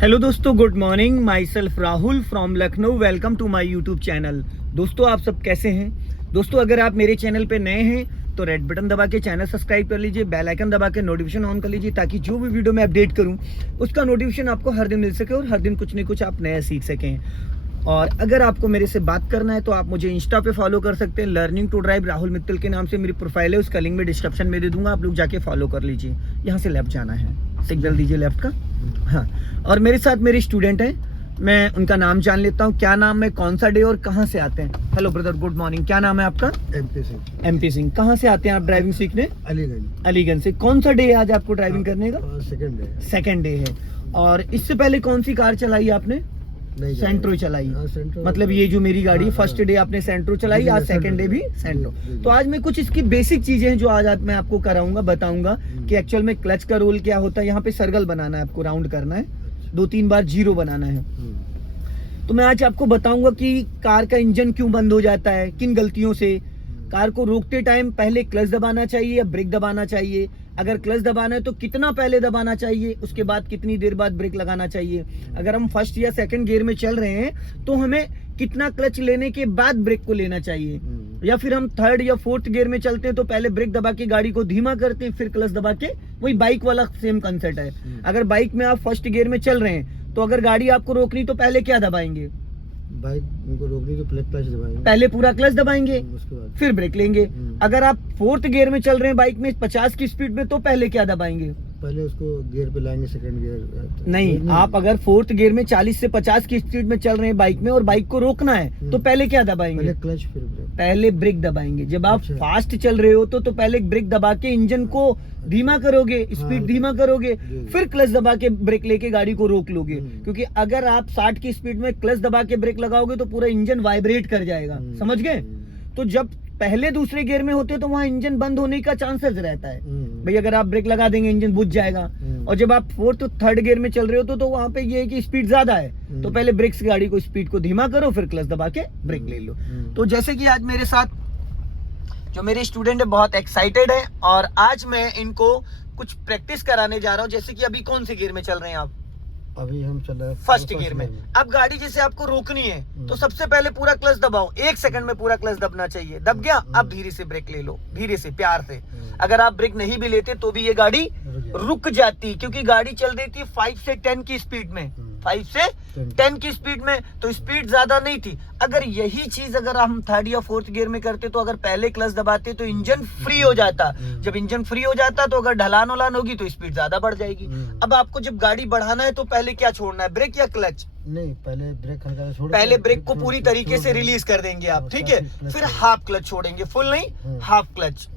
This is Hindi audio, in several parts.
हेलो दोस्तों, good morning. Myself Rahul from Lucknow. Welcome to my YouTube channel. दोस्तों, आप सब कैसे हैं? दोस्तों, अगर आप मेरे चैनल पे नए हैं तो रेड बटन दबा के चैनल सब्सक्राइब कर लीजिए, बेल आइकन दबा के नोटिफिकेशन ऑन कर लीजिए, ताकि जो भी वीडियो मैं अपडेट करूं उसका नोटिफिकेशन आपको हर दिन मिल सके और हर दिन कुछ न कुछ आप नया सीख सकें। और अगर आपको मेरे से बात करना है तो आप मुझे इंस्टा पे फॉलो कर सकते हैं। Learning to drive Rahul Mittal के नाम से मेरी प्रोफाइल है, उसका लिंक मैं डिस्क्रिप्शन में दे दूंगा, आप लोग जाके फॉलो कर लीजिए। यहाँ से लेफ्ट जाना है, सिग्नल दीजिए लेफ्ट का। हाँ, और मेरे साथ मेरे स्टूडेंट हैं, मैं उनका नाम जान लेता हूँ। क्या नाम है, कौन सा डे और कहाँ से आते हैं? Hello brother, good morning. क्या नाम है आपका? MP सिंह। MP सिंह। कहाँ से आते हैं आप ड्राइविंग सीखने? अलीगंज। अलीगंज से। कौन सा डे है आज आपको ड्राइविंग करने का? सेकंड डे है। और इससे पहले कौन सी कार चलाई आपने? सेंट्रो चलाई। मतलब ये जो मेरी गाड़ी, फर्स्ट डे आपने सेंट्रो चलाई, आज सेकंड डे भी सेंट्रो। तो आज मैं कुछ इसकी बेसिक चीजें हैं जो आज मैं आपको कराऊंगा, बताऊंगा कि एक्चुअल में क्लच का रोल क्या होता है। यहाँ पे सर्कल बनाना है, आपको राउंड करना है, 2-3 बार जीरो बनाना है। तो मैं आज आपको बताऊंगा कि कार का इंजन क्यों बंद हो जाता है, किन गलतियों से। कार को रोकते टाइम पहले क्लच दबाना चाहिए या ब्रेक दबाना चाहिए? अगर क्लच दबाना है तो कितना पहले दबाना चाहिए, उसके बाद कितनी देर बाद ब्रेक लगाना चाहिए? अगर हम फर्स्ट या सेकंड गियर में चल रहे हैं तो हमें कितना क्लच लेने के बाद ब्रेक को लेना चाहिए? या फिर हम थर्ड या फोर्थ गियर में चलते हैं तो पहले ब्रेक दबा के गाड़ी को धीमा करते हैं, फिर क्लच दबा के। वही बाइक वाला सेम कंसेप्ट है। अगर बाइक में आप फर्स्ट गियर में चल रहे हैं तो अगर गाड़ी आपको रोकनी तो पहले क्या दबाएंगे? बाइक उनको रोकनी तो क्लच दबाएंगे, पहले पूरा क्लच दबाएंगे, उसके बाद फिर ब्रेक लेंगे। अगर आप फोर्थ गियर में चल रहे हैं बाइक में 50 की स्पीड में तो पहले क्या दबाएंगे? पहले उसको गियर पे लाएंगे, सेकंड गियर नहीं, आप अगर फोर्थ गियर में 40 से 50 की स्पीड में चल रहे हैं बाइक में और बाइक को रोकना है तो पहले क्या दबाएंगे? पहले क्लच फिर ब्रेक। पहले ब्रेक दबाएंगे। जब आप फास्ट चल रहे हो तो पहले ब्रेक दबा के इंजन को धीमा करोगे, स्पीड धीमा करोगे, फिर क्लच दबा के ब्रेक लेके गाड़ी को रोक लोगे। क्योंकि अगर आप 60 की स्पीड में क्लच दबा के ब्रेक लगाओगे तो पूरा इंजन वाइब्रेट कर जाएगा। समझ गए? तो जब पहले दूसरे गियर में होते तो वहां इंजन बंद होने का चांसेस रहता है भाई। अगर आप ब्रेक लगा देंगे इंजन बुझ जाएगा। और जब आप फोर्थ थर्ड गियर में चल रहे हो तो वहां पे ये है कि स्पीड ज्यादा है, तो पहले ब्रेक से गाड़ी को स्पीड को धीमा करो, फिर क्लच दबा के ब्रेक ले लो। तो जैसे कि आज मेरे साथ जो मेरे स्टूडेंट है बहुत एक्साइटेड है और आज मैं इनको कुछ प्रैक्टिस कराने जा रहा हूँ। जैसे कि अभी कौन से गियर में चल रहे हैं आप? अभी हम चल रहे हैं फर्स्ट गियर में। अब गाड़ी जैसे आपको रोकनी है तो सबसे पहले पूरा क्लच दबाओ, 1 सेकंड में पूरा क्लच दबना चाहिए। दब गया, अब धीरे से ब्रेक ले लो, धीरे से, प्यार से। अगर आप ब्रेक नहीं भी लेते तो भी ये गाड़ी रुक जाती, क्योंकि गाड़ी चल रही थी 5 से 10 की स्पीड में, 5 से 10 की स्पीड में, तो स्पीड ज्यादा नहीं थी। अगर यही चीज अगर हम थर्ड या फोर्थ गियर में करते तो अगर पहले क्लच दबाते तो इंजन फ्री हो जाता। जब इंजन फ्री हो जाता तो अगर ढलान वलान होगी तो स्पीड ज्यादा बढ़ जाएगी। अब आपको जब गाड़ी बढ़ाना है तो पहले क्या छोड़ना है, ब्रेक या क्लच? नहीं, पहले ब्रेक हल्का छोड़, पहले ब्रेक को पूरी तरीके से रिलीज कर देंगे आप, ठीक है? फिर हाफ क्लच छोड़ेंगे, फुल नहीं, हाफ क्लच।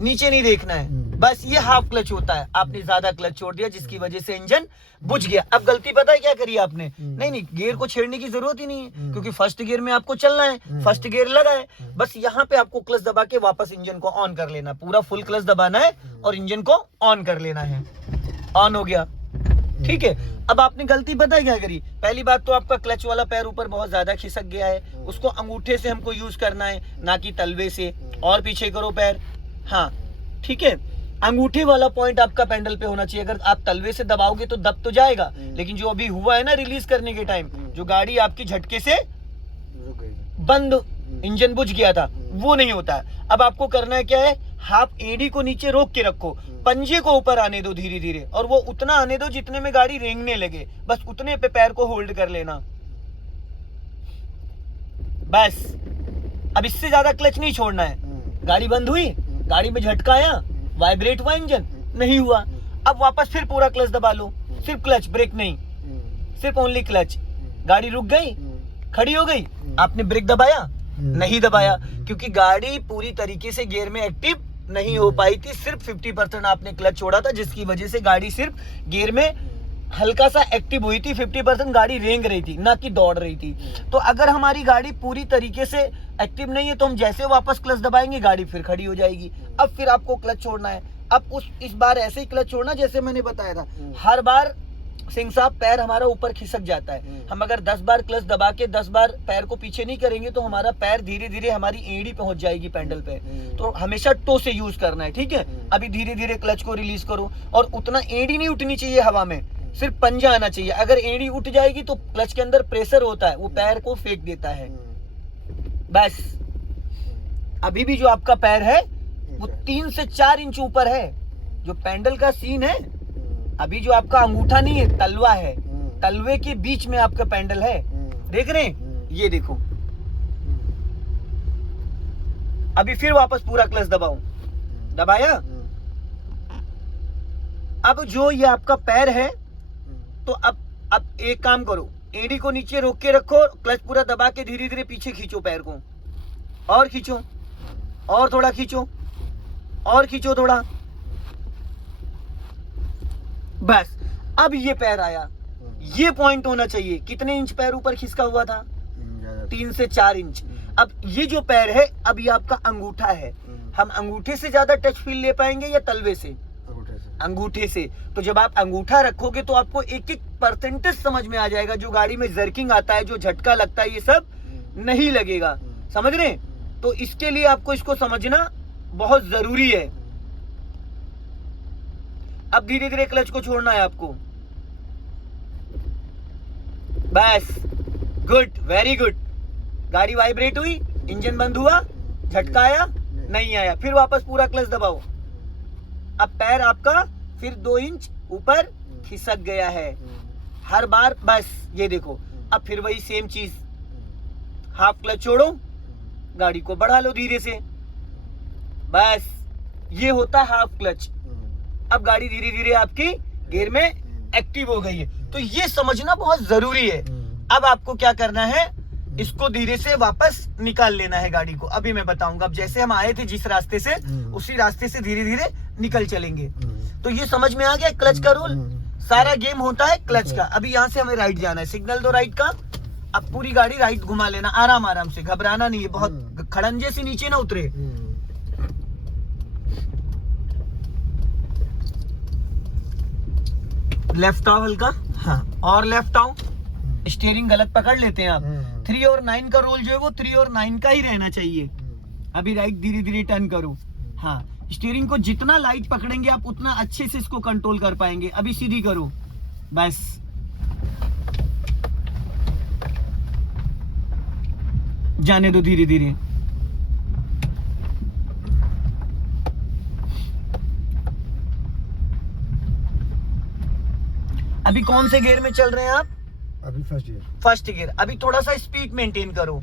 नीचे नहीं देखना है, बस ये हाफ क्लच होता है। आपने ज्यादा क्लच छोड़ दिया जिसकी वजह से इंजन बुझ गया। अब गलती पता है क्या करी आपने? नहीं, गियर को छेड़ने की जरूरत ही नहीं है, क्योंकि फर्स्ट गियर में आपको चलना है, फर्स्ट गियर लगा है। बस यहाँ पे आपको क्लच दबा के वापस इंजन को ऑन कर लेना, पूरा फुल क्लच दबाना है और इंजन को ऑन कर लेना है। ऑन हो गया, ठीक है? अब आपने गलती पता है क्या करी? पहली बात तो आपका क्लच वाला पैर ऊपर बहुत ज्यादा खिसक गया है, उसको अंगूठे से हमको यूज करना है, ना कि तलवे से। और पीछे करो पैर, हाँ, ठीक है? अंगूठे वाला पॉइंट आपका पेंडल पे होना चाहिए। अगर आप तलवे से दबाओगे तो दब तो जाएगा, लेकिन जो अभी हुआ है ना रिलीज करने के टाइम, जो गाड़ी आपकी झटके से बंद, इंजन बुझ गया था, वो नहीं होता है। अब आपको करना है क्या है, हाफ एडी को नीचे रोक के रखो, पंजे को ऊपर आने दो धीरे धीरे, और वो उतना आने दो जितने में गाड़ी रेंगने लगे, बस उतने पे पैर को होल्ड कर लेना, बस। अब इससे ज्यादा क्लच नहीं छोड़ना है। गाड़ी बंद हुई, गाड़ी में झटका आया, वाइब्रेट हुआ इंजन, नहीं हुआ, अब वापस फिर पूरा क्लच दबा लो, सिर्फ क्लच, ब्रेक नहीं, सिर्फ ओनली क्लच। गाड़ी रुक गई, खड़ी हो गई, आपने ब्रेक दबाया? नहीं दबाया, क्योंकि गाड़ी पूरी तरीके से गियर में एक्टिव नहीं हो पाई थी। सिर्फ 50% आपने क्लच छोड़ा था, जिसकी वजह से गाड़ी सिर्फ गियर में हल्का सा एक्टिव हुई थी। 50% गाड़ी रेंग रही थी, ना कि दौड़ रही थी। तो अगर हमारी गाड़ी पूरी तरीके से एक्टिव नहीं है तो हम जैसे वापस क्लच दबाएंगे गाड़ी फिर खड़ी हो जाएगी। अब फिर आपको क्लच छोड़ना है। अब इस बार ऐसे ही क्लच छोड़ना जैसे मैंने बताया था। हर बार सिंह साहब पैर हमारा ऊपर खिसक जाता है। हम अगर 10 बार क्लच दबा के 10 बार पैर को पीछे नहीं करेंगे तो हमारा पैर धीरे धीरे हमारी एड़ी पहुंच जाएगी पेंडल पे। तो हमेशा टो से यूज करना है, ठीक है? अभी धीरे धीरे क्लच को रिलीज करो और उतना एड़ी नहीं उठनी चाहिए हवा में, सिर्फ पंजा आना चाहिए। अगर एड़ी उठ जाएगी तो क्लच के अंदर प्रेशर होता है, वो पैर को फेंक देता है। बस अभी भी जो आपका पैर है वो 3 से 4 इंच ऊपर है। जो पैंडल का सीन है, अभी जो आपका अंगूठा नहीं है, तलवा है, तलवे के बीच में आपका पैंडल है। देख रहे हैं, ये देखो। अभी फिर वापस पूरा क्लच दबाओ, दबाया। अब जो ये आपका पैर है, तो अब एक काम करो, एड़ी को नीचे रोक के रखो, क्लच पूरा दबा के धीरे धीरे पीछे खींचो पैर को, और खींचो, और थोड़ा खींचो, और खींचो थोड़ा। बस अब ये पैर आया, ये पॉइंट होना चाहिए। कितने इंच पैर ऊपर खिसका हुआ था? 3 से 4 इंच। अब ये जो पैर है, अब ये आपका अंगूठा है। हम अंगूठे से ज्यादा टच फील ले पाएंगे या तलवे से? अंगूठे से। तो जब आप अंगूठा रखोगे तो आपको एक एक परसेंटेज समझ में आ जाएगा। जो गाड़ी में जर्किंग आता है, जो झटका लगता है, ये सब नहीं लगेगा। समझ रहे? तो इसके लिए आपको इसको समझना बहुत जरूरी है। अब धीरे धीरे क्लच को छोड़ना है आपको। बस, गुड, वेरी गुड। गाड़ी वाइब्रेट हुई, इंजन बंद हुआ, झटका आया? नहीं आया। फिर वापस पूरा क्लच दबाओ। अब पैर आपका फिर 2 इंच ऊपर खिसक गया है हर बार। बस ये देखो, अब फिर वही सेम चीज, हाफ क्लच छोड़ो, गाड़ी को बढ़ा लो धीरे से। बस ये होता है हाफ क्लच। अब गाड़ी धीरे धीरे आपकी गियर में एक्टिव हो गई है। तो ये समझना बहुत जरूरी है। अब आपको क्या करना है, इसको धीरे से वापस निकाल लेना है गाड़ी को। अभी मैं बताऊंगा। अब जैसे हम आए थे जिस रास्ते से, उसी रास्ते से धीरे धीरे निकल चलेंगे। तो ये समझ में आ गया क्लच का रोल। सारा गेम होता है क्लच का। अभी यहाँ से हमें राइट जाना है, सिग्नल दो राइट का। अब पूरी गाड़ी राइट घुमा लेना, आराम आराम से, घबराना नहीं है। बहुत खड़ंजे से नीचे ना उतरे। लेफ्ट आओ हल्का, हाँ, और लेफ्ट आओ। स्टीयरिंग गलत पकड़ लेते हैं आप। 3 और 9 का रोल जो है वो 3 और 9 का ही रहना चाहिए। अभी राइट धीरे धीरे टर्न करो। हाँ, स्टीयरिंग को जितना लाइट पकड़ेंगे आप उतना अच्छे से इसको कंट्रोल कर पाएंगे। अभी सीधी करो, बस। जाने दो धीरे धीरे। अभी कौन से गियर में चल रहे हैं आप? अभी फर्स्ट गियर। अभी थोड़ा सा स्पीड मेंटेन करो,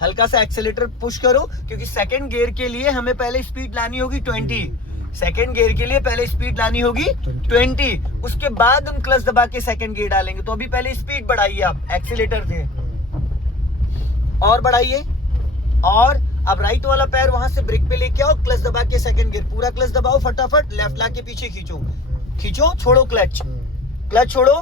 हल्का सा एक्सेलेरेटर पुश करो, क्योंकि सेकंड गियर के लिए हमें पहले स्पीड लानी होगी 20। सेकंड गियर के लिए पहले स्पीड लानी होगी 20, उसके बाद हम क्लच दबा के सेकंड गियर डालेंगे। तो अभी पहले स्पीड बढ़ाइए आप एक्सेलेरेटर से, और बढ़ाइए। और अब राइट वाला पैर वहां से ब्रेक पे लेके आओ, क्लच दबा के सेकंड गियर, पूरा क्लच दबाओ फटाफट। लेफ्ट ला के पीछे खींचो, खींचो, छोड़ो क्लच, क्लच छोड़ो।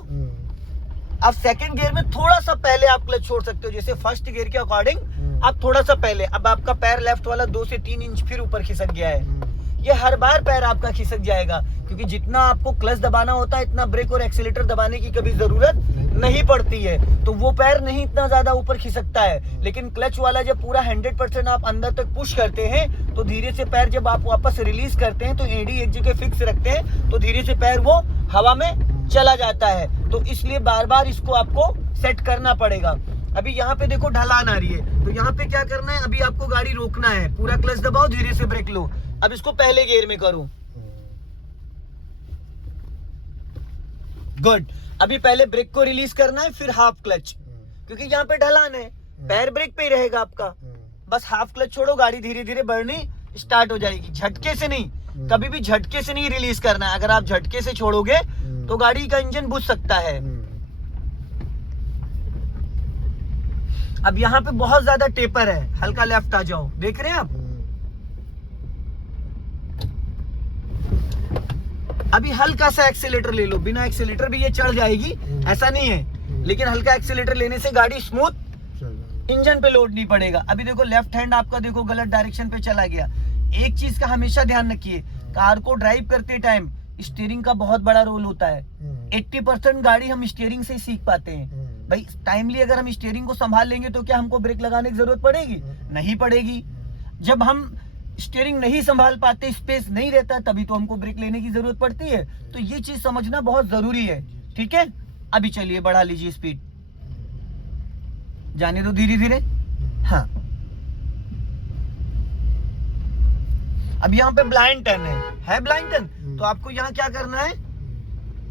अब सेकंड गियर में थोड़ा सा पहले आप क्लच छोड़ सकते हो, जैसे फर्स्ट गियर के अकॉर्डिंग आप थोड़ा सा पहले। अब आपका पैर लेफ्ट वाला 2 से 3 इंच फिर ऊपर खिसक गया है। ये हर बार पैर आपका खिसक जाएगा, क्योंकि जितना आपको क्लच दबाना होता है इतना ब्रेक और एक्सीलेटर दबाने की कभी जरूरत नहीं पड़ती है। तो वो पैर नहीं इतना ज्यादा ऊपर खिसकता है। लेकिन क्लच वाला जब पूरा 100% आप अंदर तक पुश करते हैं, तो धीरे से पैर जब आप वापस रिलीज करते हैं तो एडी एक जगह फिक्स रखते हैं, तो धीरे से पैर वो हवा में चला जाता है। तो इसलिए बार बार इसको आपको सेट करना पड़ेगा। अभी यहाँ पे देखो ढलान आ रही है, तो यहाँ पे क्या करना है, अभी आपको गाड़ी रोकना है, पूरा क्लच दबाओ, धीरे से ब्रेक लो। अब इसको पहले गियर में करो, गुड। अभी पहले ब्रेक को रिलीज करना है, फिर हाफ क्लच, क्योंकि यहाँ पे ढलान है, पैर ब्रेक पे ही रहेगा आपका। बस हाफ क्लच छोड़ो, गाड़ी धीरे धीरे बढ़नी स्टार्ट हो जाएगी। झटके से नहीं, कभी भी झटके से नहीं रिलीज करना है। अगर आप झटके से छोड़ोगे तो गाड़ी का इंजन बुझ सकता है। अब यहाँ पे बहुत ज्यादा टेपर है, हल्का लेफ्ट आ जाओ, देख रहे हैं आप। अभी हल्का सा एक्सीलेटर ले लो, बिना एक्सीलेटर भी ये चढ़ जाएगी, ऐसा नहीं है, लेकिन हल्का एक्सीलेटर लेने से गाड़ी स्मूथ, इंजन पे लोड नहीं पड़ेगा। अभी देखो लेफ्ट हैंड आपका देखो गलत डायरेक्शन पे चला गया। एक चीज का हमेशा ध्यान रखिए, कार को ड्राइव करते टाइम स्टीयरिंग का बहुत बड़ा रोल होता है। 80% गाड़ी हम स्टीयरिंग से ही सीख पाते हैं। भाई टाइमली अगर हम स्टीयरिंग को संभाल लेंगे तो क्या हमको ब्रेक लगाने की जरूरत पड़ेगी? नहीं पड़ेगी। जब हम स्टीयरिंग नहीं संभाल पाते, स्पेस नहीं रहता, तभी तो हमको ब्रेक लेने की जरूरत पड़ती है। तो ये चीज समझना बहुत जरूरी है। ठीक है, अभी चलिए बढ़ा लीजिए स्पीड, जाने दो धीरे धीरे। हाँ, अब यहाँ पे ब्लाइंड टर्न है ब्लाइंड टर्न, तो आपको यहाँ क्या करना है,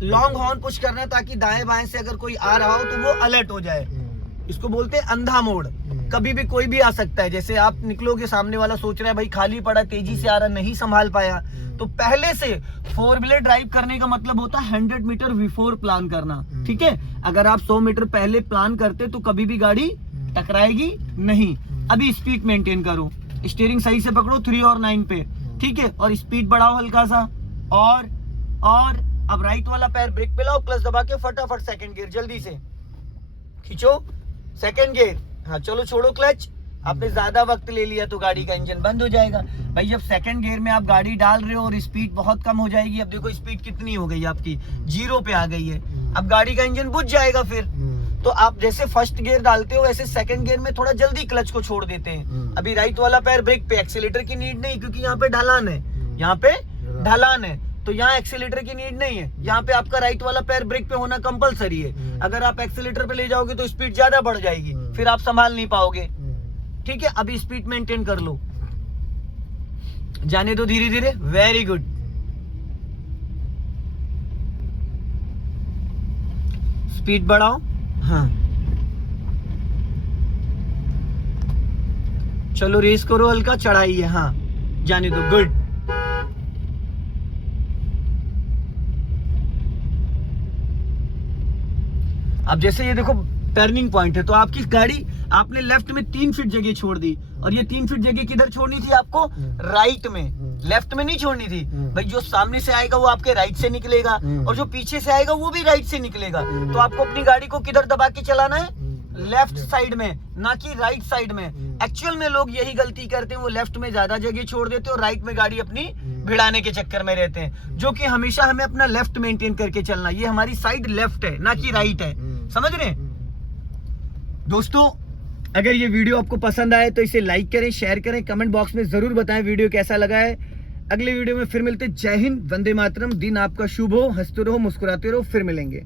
लॉन्ग हॉर्न पुश करना है ताकि दाएं बाएं से अगर कोई आ रहा हो तो वो अलर्ट हो जाए। इसको बोलते हैं अंधा मोड। कभी भी कोई भी आ सकता है, जैसे आप निकलोगे, सामने वाला सोच रहा है भाई खाली पड़ा, तेजी से आ रहा, नहीं संभाल पाया, तो पहले से 4 व्हीलर ड्राइव करने का मतलब होता है 100 मीटर बिफोर प्लान करना। ठीक है, अगर आप 100 मीटर पहले प्लान करते तो कभी भी गाड़ी टकराएगी नहीं। अभी स्पीड मेंटेन करो, स्टीयरिंग सही से पकड़ो 3 और 9 पे, ठीक है, और स्पीड बढ़ाओ हल्का सा, और अब राइट वाला पैर ब्रेक पे लाओ, क्लच दबा के फटाफट सेकंड गियर जल्दी से खींचो, सेकंड गियर। हाँ चलो, छोड़ो क्लच, आपने ज्यादा वक्त ले लिया तो गाड़ी का इंजन बंद हो जाएगा। भाई जब सेकंड गियर में आप गाड़ी डाल रहे हो और स्पीड बहुत कम हो जाएगी, अब देखो स्पीड कितनी हो गई आपकी, 0 पे आ गई है, अब गाड़ी का इंजन बुझ जाएगा फिर। तो आप जैसे फर्स्ट गियर डालते हो वैसे सेकंड गियर में थोड़ा जल्दी क्लच को छोड़ देते हैं। अभी राइट वाला पैर ब्रेक पे, एक्सीलेटर की नीड नहीं, क्योंकि यहाँ पे ढलान है, यहाँ पे ढलान है, तो यहाँ एक्सीलेटर की नीड नहीं है। यहाँ पे आपका राइट वाला पैर ब्रेक पे होना कंपलसरी है। अगर आप एक्सीलेटर पे ले जाओगे तो स्पीड ज्यादा बढ़ जाएगी, फिर आप संभाल नहीं पाओगे। ठीक है, अभी स्पीड मेंटेन कर लो, जाने दो धीरे धीरे, वेरी गुड। स्पीड बढ़ाओ, हाँ चलो रेस करो, हल्का चढ़ाई है, हाँ जाने दो, गुड। अब जैसे ये देखो टर्निंग पॉइंट है, तो आपकी गाड़ी आपने लेफ्ट में 3 फीट जगह छोड़ दी, और ये 3 फीट जगह किधर छोड़नी थी आपको, राइट में, लेफ्ट में नहीं छोड़नी थी। भाई जो सामने से आएगा वो आपके राइट से निकलेगा, और जो पीछे से आएगा वो भी राइट से निकलेगा। तो आपको अपनी गाड़ी को किधर दबा के चलाना है, लेफ्ट साइड में, ना कि राइट साइड में। एक्चुअल में लोग यही गलती करते हैं, वो लेफ्ट में ज्यादा जगह छोड़ देते हैं और राइट में गाड़ी अपनी भिड़ाने के चक्कर में रहते हैं, जो कि हमेशा हमें अपना लेफ्ट मेंटेन करके चलना। ये हमारी साइड लेफ्ट है, ना कि राइट है, समझ रहे दोस्तों। अगर ये वीडियो आपको पसंद आए तो इसे लाइक करें, शेयर करें, कमेंट बॉक्स में जरूर बताएं वीडियो कैसा लगा है। अगले वीडियो में फिर मिलते, जय हिंद, वंदे मातरम, दिन आपका शुभ हो, हंसते रहो, मुस्कुराते रहो, फिर मिलेंगे।